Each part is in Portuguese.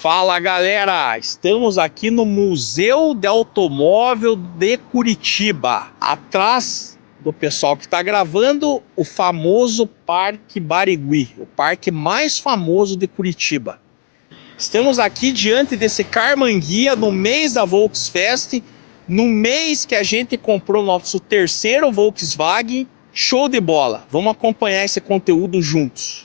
Fala galera, estamos aqui no Museu de Automóvel de Curitiba. Atrás do pessoal que está gravando, o famoso Parque Barigui, o parque mais famoso de Curitiba. Estamos aqui diante desse Carmanguia no mês da Volksfest, no mês que a gente comprou nosso terceiro Volkswagen. Show de bola! Vamos acompanhar esse conteúdo juntos.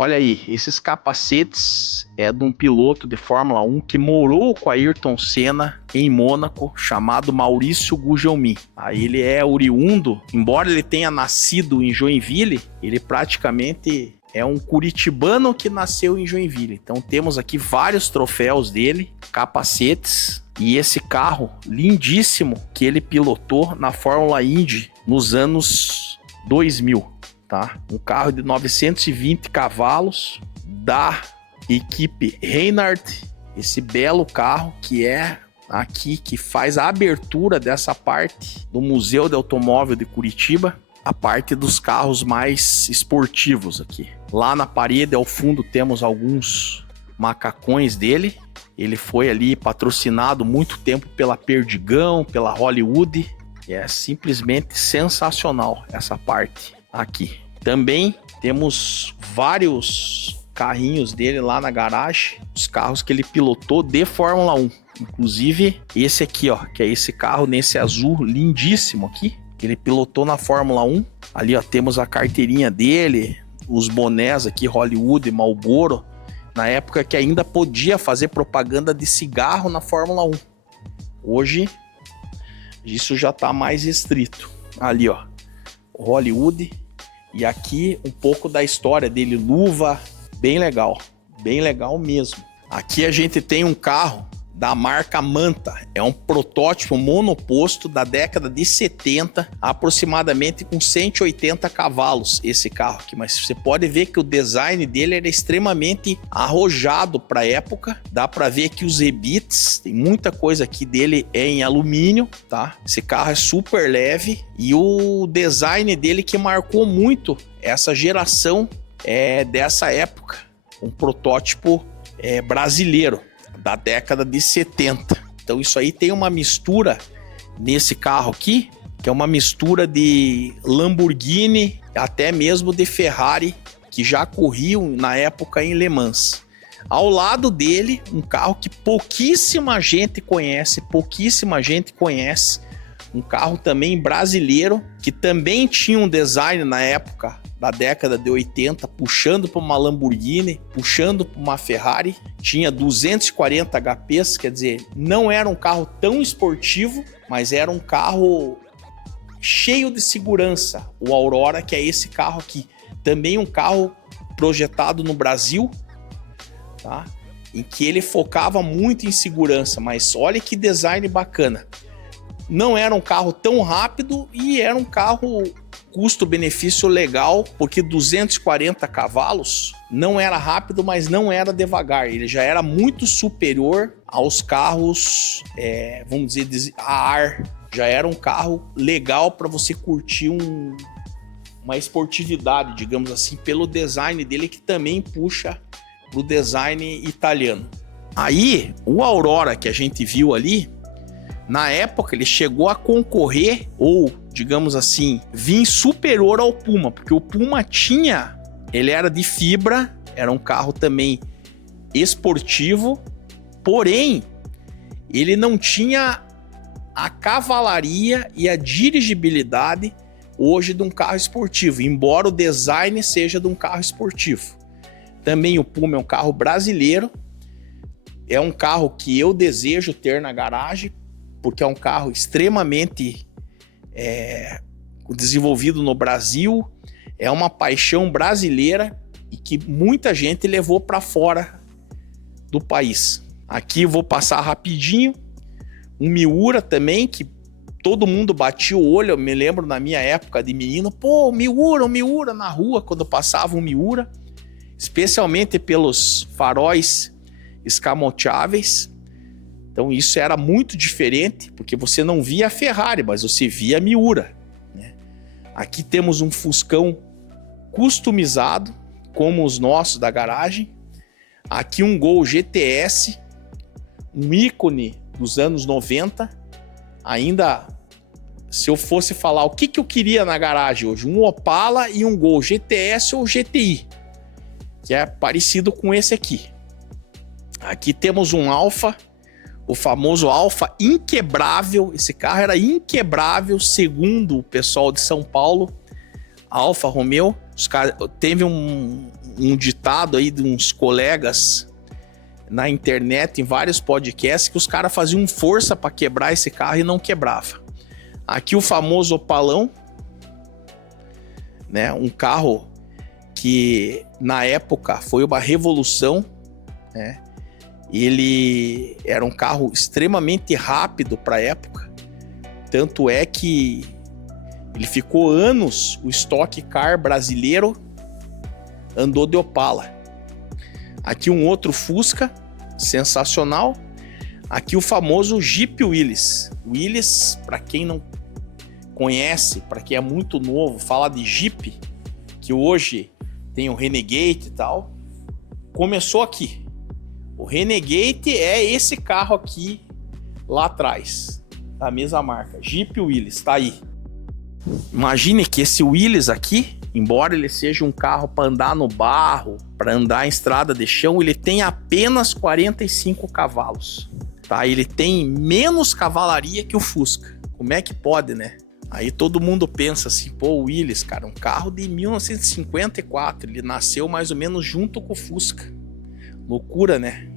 Olha aí, esses capacetes é de um piloto de Fórmula 1 que morou com Ayrton Senna em Mônaco, chamado Maurício Gugelmin. Aí ele é oriundo, embora ele tenha nascido em Joinville, ele praticamente é um curitibano que nasceu em Joinville. Então temos aqui vários troféus dele, capacetes, e esse carro lindíssimo que ele pilotou na Fórmula Indy nos anos 2000. Tá? Um carro de 920 cavalos da equipe Reinhardt, esse belo carro que é aqui, que faz a abertura dessa parte do Museu de Automóvel de Curitiba, a parte dos carros mais esportivos aqui. Lá na parede ao fundo temos alguns macacões dele. Ele foi ali patrocinado muito tempo pela Perdigão, pela Hollywood. É simplesmente sensacional essa parte aqui. Também temos vários carrinhos dele lá na garagem, os carros que ele pilotou de Fórmula 1. Inclusive esse aqui, ó, que é esse carro nesse azul lindíssimo aqui, que ele pilotou na Fórmula 1. Ali, ó, temos a carteirinha dele, os bonés aqui, Hollywood, Marlboro, na época que ainda podia fazer propaganda de cigarro na Fórmula 1. Hoje isso já tá mais restrito. Ali, ó, Hollywood. E aqui um pouco da história dele, luva, bem legal mesmo. Aqui a gente tem um carro da marca Manta, é um protótipo monoposto da década de 70, aproximadamente com 180 cavalos esse carro aqui, mas você pode ver que o design dele era extremamente arrojado para a época, dá para ver que os rebits, tem muita coisa aqui dele é em alumínio, tá? Esse carro é super leve e o design dele que marcou muito essa geração dessa época, um protótipo brasileiro da década de 70. Então isso aí tem uma mistura nesse carro aqui, que é uma mistura de Lamborghini, até mesmo de Ferrari, que já corriam na época em Le Mans. Ao lado dele, um carro que pouquíssima gente conhece, um carro também brasileiro, que também tinha um design na época da década de 80, puxando para uma Lamborghini, puxando para uma Ferrari, tinha 240 HPs, quer dizer, não era um carro tão esportivo, mas era um carro cheio de segurança, o Aurora, que é esse carro aqui, também um carro projetado no Brasil, tá? Em que ele focava muito em segurança, mas olha que design bacana. Não era um carro tão rápido e era um carro custo-benefício legal, porque 240 cavalos não era rápido, mas não era devagar. Ele já era muito superior aos carros, vamos dizer, a ar. Já era um carro legal para você curtir uma esportividade, digamos assim, pelo design dele, que também puxa pro design italiano. Aí, o Aurora que a gente viu ali, na época ele chegou a concorrer, ou digamos assim, vir superior ao Puma, porque o Puma ele era de fibra, era um carro também esportivo, porém ele não tinha a cavalaria e a dirigibilidade hoje de um carro esportivo, embora o design seja de um carro esportivo. Também o Puma é um carro brasileiro, é um carro que eu desejo ter na garagem, porque é um carro extremamente desenvolvido no Brasil, é uma paixão brasileira e que muita gente levou para fora do país. Aqui eu vou passar rapidinho, um Miura também, que todo mundo batia o olho, eu me lembro na minha época de menino, pô, um Miura na rua, quando passava um Miura, especialmente pelos faróis escamoteáveis. Então isso era muito diferente, porque você não via a Ferrari, mas você via a Miura, né? Aqui temos um Fuscão customizado, como os nossos da garagem. Aqui um Gol GTS, um ícone dos anos 90. Ainda, se eu fosse falar o que eu queria na garagem hoje, um Opala e um Gol GTS ou GTI, que é parecido com esse aqui. Aqui temos um Alfa, o famoso Alfa inquebrável. Esse carro era inquebrável, segundo o pessoal de São Paulo. Alfa Romeo. Teve um ditado aí de uns colegas na internet, em vários podcasts, que os caras faziam força para quebrar esse carro e não quebrava. Aqui o famoso Opalão, né? Um carro que na época foi uma revolução, né? Ele era um carro extremamente rápido para a época, tanto é que ele ficou anos, o Stock Car brasileiro andou de Opala. Aqui um outro Fusca, sensacional. Aqui o famoso Jeep Willys. Willys, para quem não conhece, para quem é muito novo, fala de Jeep, que hoje tem o Renegade e tal, começou aqui. O Renegade é esse carro aqui, lá atrás, da mesma marca. Jeep Willys, tá aí. Imagine que esse Willys aqui, embora ele seja um carro para andar no barro, para andar em estrada de chão, ele tem apenas 45 cavalos. Tá? Ele tem menos cavalaria que o Fusca. Como é que pode, né? Aí todo mundo pensa assim, pô, o Willys, cara, um carro de 1954, ele nasceu mais ou menos junto com o Fusca. Loucura, né?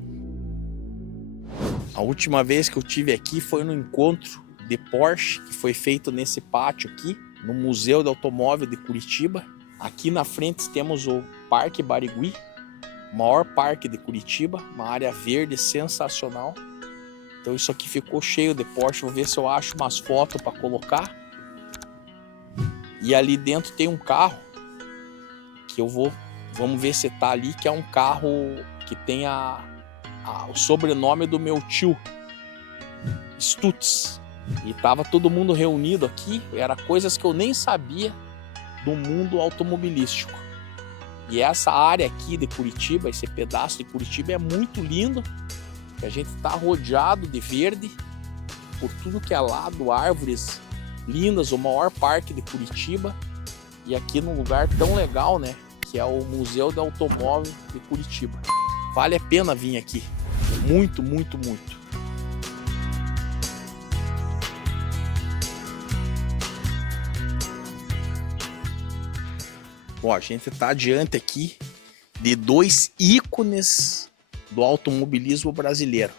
A última vez que eu tive aqui foi no encontro de Porsche, que foi feito nesse pátio aqui, no Museu do Automóvel de Curitiba. Aqui na frente temos o Parque Barigui, o maior parque de Curitiba, uma área verde sensacional. Então isso aqui ficou cheio de Porsche. Vou ver se eu acho umas fotos para colocar. E ali dentro tem um carro que vamos ver se tá ali, que é um carro que tem o sobrenome do meu tio, Stutz. E tava todo mundo reunido aqui, era coisas que eu nem sabia do mundo automobilístico. E essa área aqui de Curitiba, esse pedaço de Curitiba é muito lindo, que a gente tá rodeado de verde, por tudo que é lado, árvores lindas, o maior parque de Curitiba, e aqui num lugar tão legal, né, que é o Museu do Automóvel de Curitiba. Vale a pena vir aqui, muito, muito, muito. Bom, a gente está diante aqui de dois ícones do automobilismo brasileiro.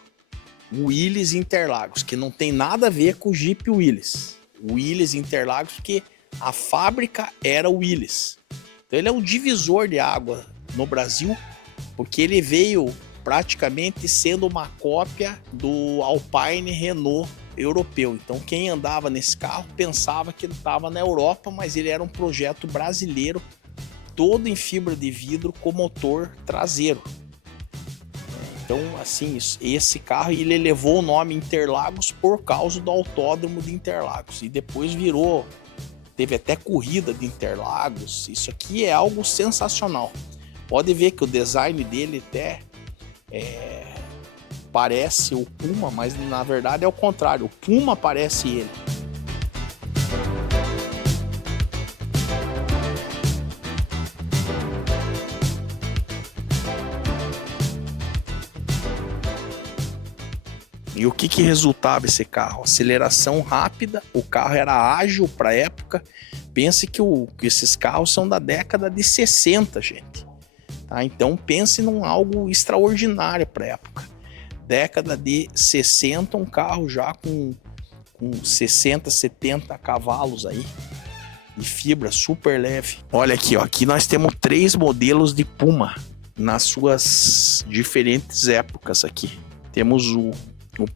O Willys Interlagos, que não tem nada a ver com o Jeep Willys. O Willys Interlagos, porque a fábrica era o Willys. Então ele é um divisor de água no Brasil, porque ele veio praticamente sendo uma cópia do Alpine Renault europeu. Então quem andava nesse carro pensava que ele estava na Europa, mas ele era um projeto brasileiro, todo em fibra de vidro com motor traseiro. Então, assim, esse carro ele levou o nome Interlagos por causa do Autódromo de Interlagos. E depois teve até corrida de Interlagos. Isso aqui é algo sensacional. Pode ver que o design dele até parece o Puma, mas na verdade é o contrário. O Puma parece ele. E o que resultava esse carro? Aceleração rápida, o carro era ágil para a época. Pense que esses carros são da década de 60, gente. Tá? Então pense num algo extraordinário para a época. Década de 60, um carro já com 60, 70 cavalos aí. De fibra super leve. Olha aqui, ó, aqui nós temos 3 modelos de Puma nas suas diferentes épocas aqui. Temos o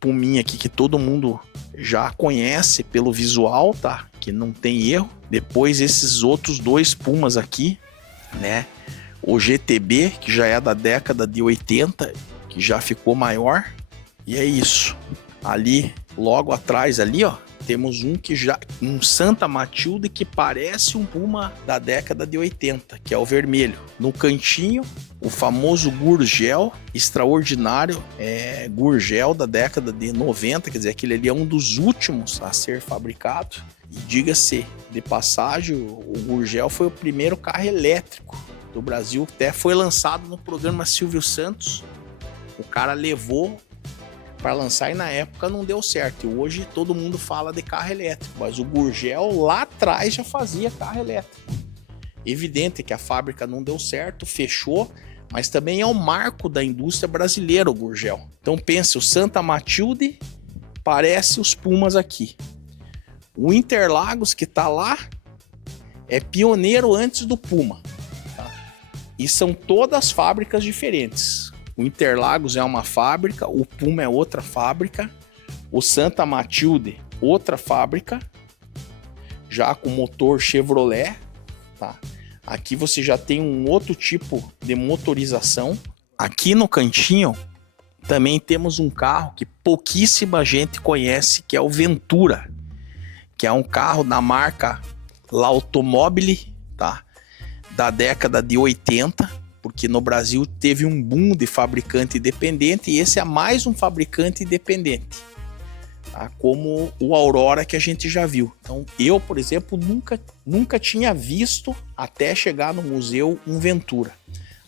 Puminha aqui que todo mundo já conhece pelo visual, tá? Que não tem erro. Depois esses outros 2 Pumas aqui, né? O GTB, que já é da década de 80, que já ficou maior. E é isso. Ali, logo atrás ali, ó, temos um Santa Matilde que parece um Puma da década de 80, que é o vermelho. No cantinho, o famoso Gurgel, extraordinário, Gurgel da década de 90, quer dizer, aquele ali é um dos últimos a ser fabricado. E diga-se de passagem, o Gurgel foi o primeiro carro elétrico do Brasil, até foi lançado no programa Silvio Santos. O cara levou para lançar e na época não deu certo. E hoje todo mundo fala de carro elétrico, mas o Gurgel lá atrás já fazia carro elétrico. Evidente que a fábrica não deu certo, fechou, mas também é um marco da indústria brasileira o Gurgel. Então pense, o Santa Matilde parece os Pumas aqui. O Interlagos que está lá é pioneiro antes do Puma. Tá? E são todas fábricas diferentes. O Interlagos é uma fábrica, o Puma é outra fábrica, o Santa Matilde, outra fábrica, já com motor Chevrolet. Tá? Aqui você já tem um outro tipo de motorização. Aqui no cantinho também temos um carro que pouquíssima gente conhece, que é o Ventura, que é um carro da marca L'Automobile, tá? Da década de 80, porque no Brasil teve um boom de fabricante independente e esse é mais um fabricante independente, tá? Como o Aurora que a gente já viu. Então eu, por exemplo, nunca tinha visto até chegar no museu um Ventura.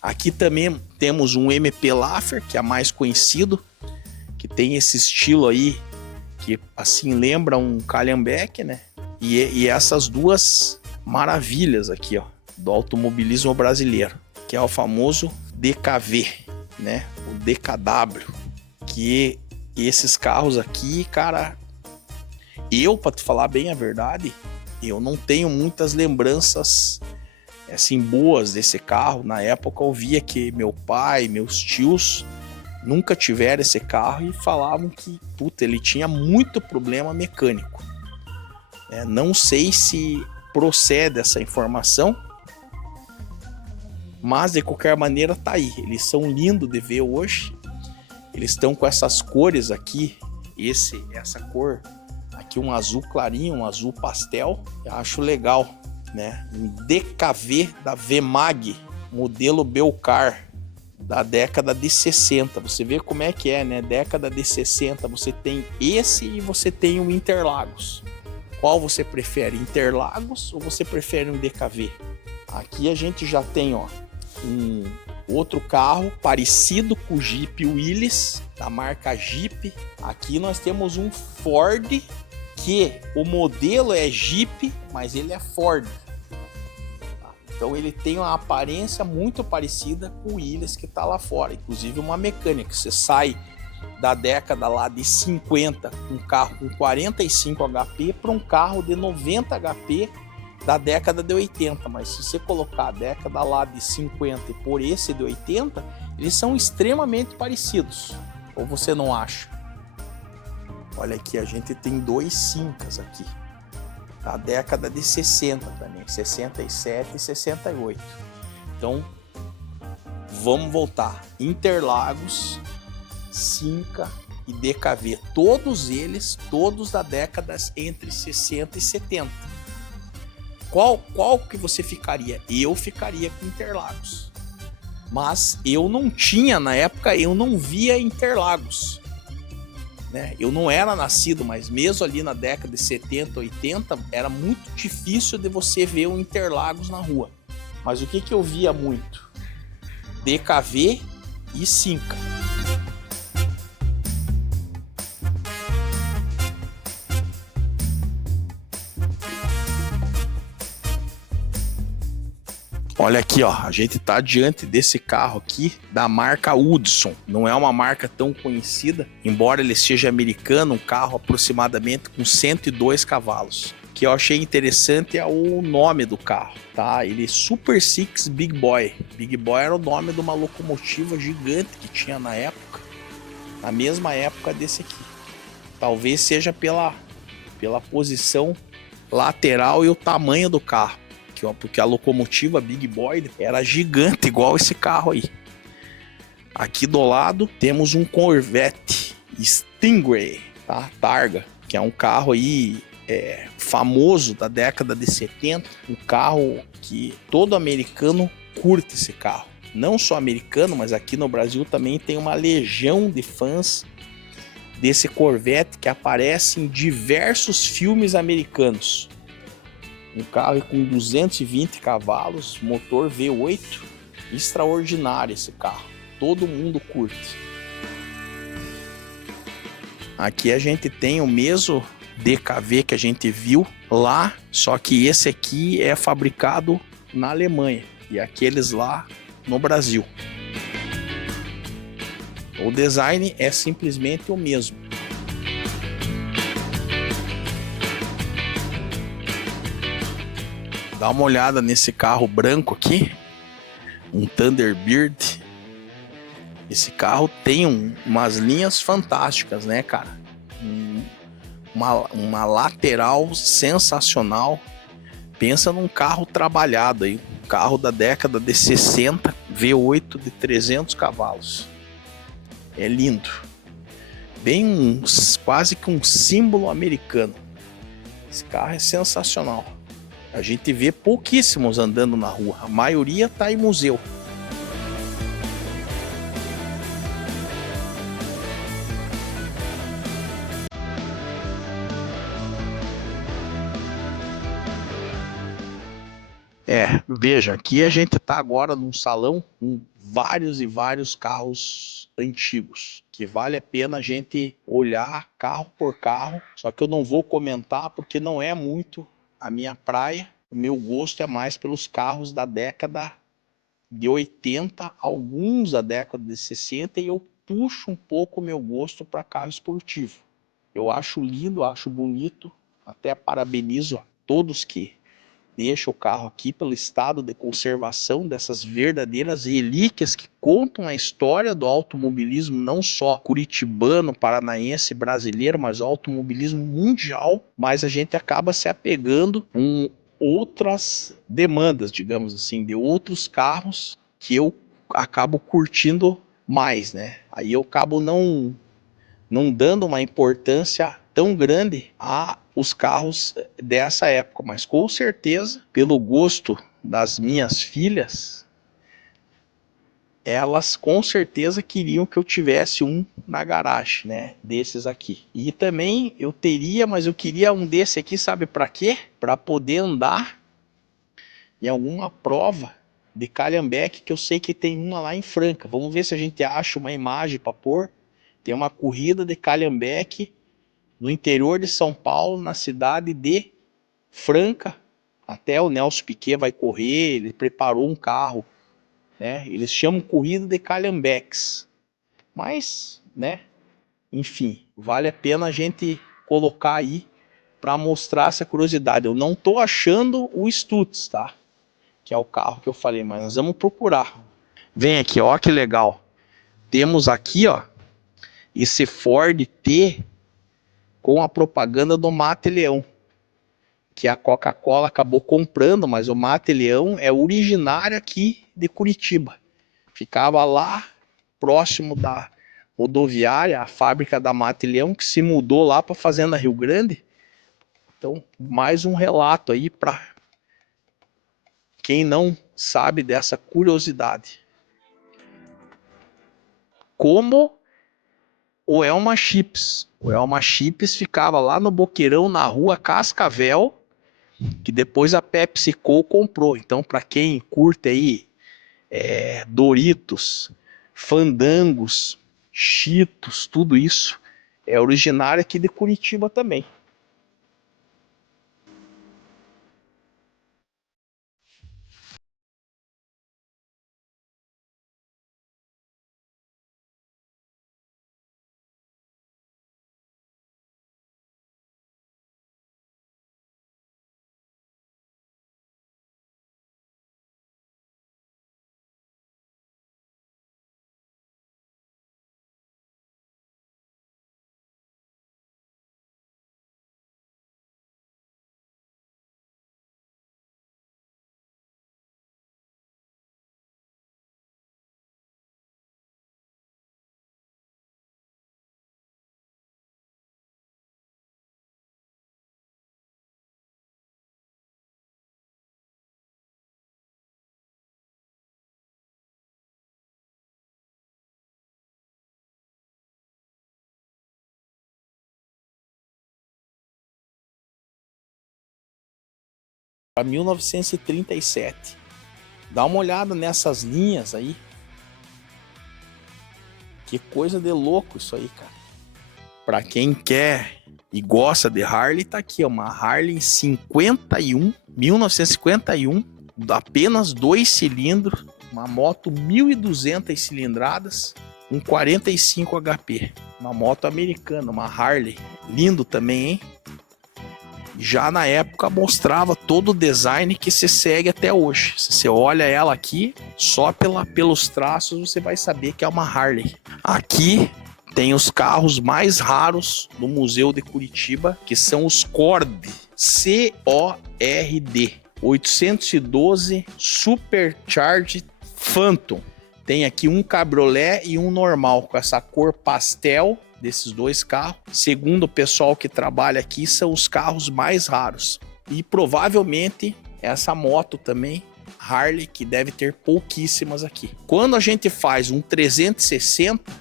Aqui também temos um MP Laffer, que é mais conhecido, que tem esse estilo aí, que assim lembra um Calhambeque, né? E essas duas maravilhas aqui, ó, do automobilismo brasileiro, que é o famoso DKV, né? O DKW, que esses carros aqui, cara, pra te falar bem a verdade, eu não tenho muitas lembranças assim boas desse carro. Na época eu via que meu pai, meus tios nunca tiveram esse carro e falavam que, puta, ele tinha muito problema mecânico. Não sei se procede essa informação, mas de qualquer maneira tá aí. Eles são lindos de ver hoje. Eles estão com essas cores aqui, essa cor aqui, um azul clarinho, um azul pastel. Eu acho legal, né? Um DKV da Vemag, modelo Belcar, da década de 60. Você vê como é que é, né? Década de 60, você tem esse e você tem o Interlagos. Qual você prefere, Interlagos ou você prefere um DKV? Aqui a gente já tem, ó, um outro carro parecido com o Jeep Willys, da marca Jeep. Aqui nós temos um Ford, que o modelo é Jeep, mas ele é Ford. Então ele tem uma aparência muito parecida com o Willys que está lá fora. Inclusive uma mecânica, você sai da década lá de 50, um carro com 45 HP para um carro de 90 HP da década de 80. Mas se você colocar a década lá de 50 e por esse de 80, eles são extremamente parecidos. Ou você não acha? Olha aqui, a gente tem dois Simcas aqui, da década de 60 também, 67 e 68. Então, vamos voltar. Interlagos, Simca e DKV, todos eles, todos da década entre 60 e 70. Qual que você ficaria? Eu ficaria com Interlagos. Mas eu não tinha, na época, eu não via Interlagos. Né? Eu não era nascido, mas mesmo ali na década de 70, 80, era muito difícil de você ver um Interlagos na rua. Mas o que eu via muito? DKV e Simca. Olha aqui, ó, a gente tá diante desse carro aqui da marca Hudson. Não é uma marca tão conhecida, embora ele seja americano, um carro aproximadamente com 102 cavalos. O que eu achei interessante é o nome do carro, tá? Ele é Super Six Big Boy. Big Boy era o nome de uma locomotiva gigante que tinha na época, na mesma época desse aqui. Talvez seja pela posição lateral e o tamanho do carro. Porque a locomotiva Big Boy era gigante, igual esse carro aí. Aqui do lado temos um Corvette Stingray, tá? Targa, que é um carro aí famoso da década de 70, um carro que todo americano curte esse carro. Não só americano, mas aqui no Brasil também tem uma legião de fãs desse Corvette que aparece em diversos filmes americanos. Um carro com 220 cavalos, motor V8, extraordinário esse carro. Todo mundo curte. Aqui a gente tem o mesmo DKV que a gente viu lá, só que esse aqui é fabricado na Alemanha e aqueles lá no Brasil. O design é simplesmente o mesmo. Dá uma olhada nesse carro branco aqui, um Thunderbird. Esse carro tem umas linhas fantásticas, né, cara? Uma lateral sensacional. Pensa num carro trabalhado aí, um carro da década de 60, V8 de 300 cavalos. É lindo. Bem quase que um símbolo americano. Esse carro é sensacional. A gente vê pouquíssimos andando na rua. A maioria tá em museu. Veja, aqui a gente tá agora num salão com vários e vários carros antigos, que vale a pena a gente olhar carro por carro, só que eu não vou comentar porque não é muito a minha praia. O meu gosto é mais pelos carros da década de 80, alguns da década de 60, e eu puxo um pouco o meu gosto para carro esportivo. Eu acho lindo, acho bonito, até parabenizo a todos que deixam o carro aqui pelo estado de conservação dessas verdadeiras relíquias que contam a história do automobilismo, não só curitibano, paranaense, brasileiro, mas o automobilismo mundial. Mas a gente acaba se apegando com outras demandas, digamos assim, de outros carros que eu acabo curtindo mais, né? Aí eu acabo não dando uma importância tão grande a os carros dessa época, mas com certeza, pelo gosto das minhas filhas, elas com certeza queriam que eu tivesse um na garagem, né, desses aqui. E também eu teria, mas eu queria um desse aqui, sabe para quê? Para poder andar em alguma prova de Calhambeque, que eu sei que tem uma lá em Franca. Vamos ver se a gente acha uma imagem para pôr. Tem uma corrida de Calhambeque no interior de São Paulo, na cidade de Franca. Até o Nelson Piquet vai correr, ele preparou um carro, né? Eles chamam corrida de Calhambeques. Mas, né? Enfim, vale a pena a gente colocar aí para mostrar essa curiosidade. Eu não tô achando o Stutz, tá? Que é o carro que eu falei, mas nós vamos procurar. Vem aqui, ó, que legal. Temos aqui, ó, esse Ford T com a propaganda do Mate Leão, que a Coca-Cola acabou comprando, mas o Mate Leão é originário aqui de Curitiba. Ficava lá próximo da rodoviária, a fábrica da Mate Leão, que se mudou lá para a Fazenda Rio Grande. Então, mais um relato aí para quem não sabe dessa curiosidade. Como o Elma Chips. O Elma Chips ficava lá no Boqueirão, na rua Cascavel, que depois a PepsiCo comprou. Então, para quem curte aí Doritos, Fandangos, Cheetos, tudo isso é originário aqui de Curitiba também. para 1937. Dá uma olhada nessas linhas aí. Que coisa de louco isso aí, cara. Para quem quer e gosta de Harley, tá aqui, ó, uma Harley 1951, apenas 2 cilindros, uma moto 1.200 cilindradas, um 45 HP, uma moto americana, uma Harley, lindo também, hein? Já na época mostrava todo o design que se segue até hoje. Se você olha ela aqui, só pelos traços você vai saber que é uma Harley. Aqui tem os carros mais raros do Museu de Curitiba, que são os Cord, C-O-R-D, 812 Supercharged Phantom. Tem aqui um cabriolé e um normal, com essa cor pastel desses 2 carros. Segundo o pessoal que trabalha aqui, são os carros mais raros. E provavelmente essa moto também, Harley, que deve ter pouquíssimas aqui. Quando a gente faz um 360,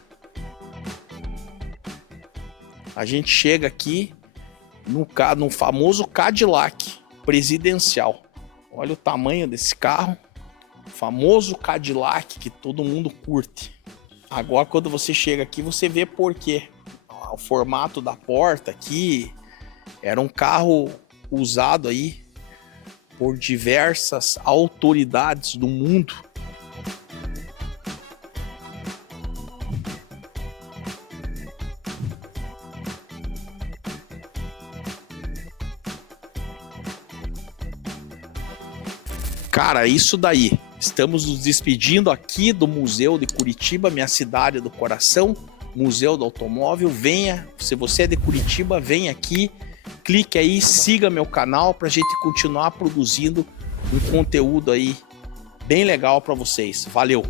a gente chega aqui no famoso Cadillac presidencial. Olha o tamanho desse carro. O famoso Cadillac que todo mundo curte. Agora, quando você chega aqui, você vê por quê. O formato da porta aqui era um carro usado aí por diversas autoridades do mundo. Cara, isso daí. Estamos nos despedindo aqui do Museu de Curitiba, minha cidade do coração, Museu do Automóvel. Venha, se você é de Curitiba, venha aqui, clique aí, siga meu canal para a gente continuar produzindo um conteúdo aí bem legal para vocês. Valeu!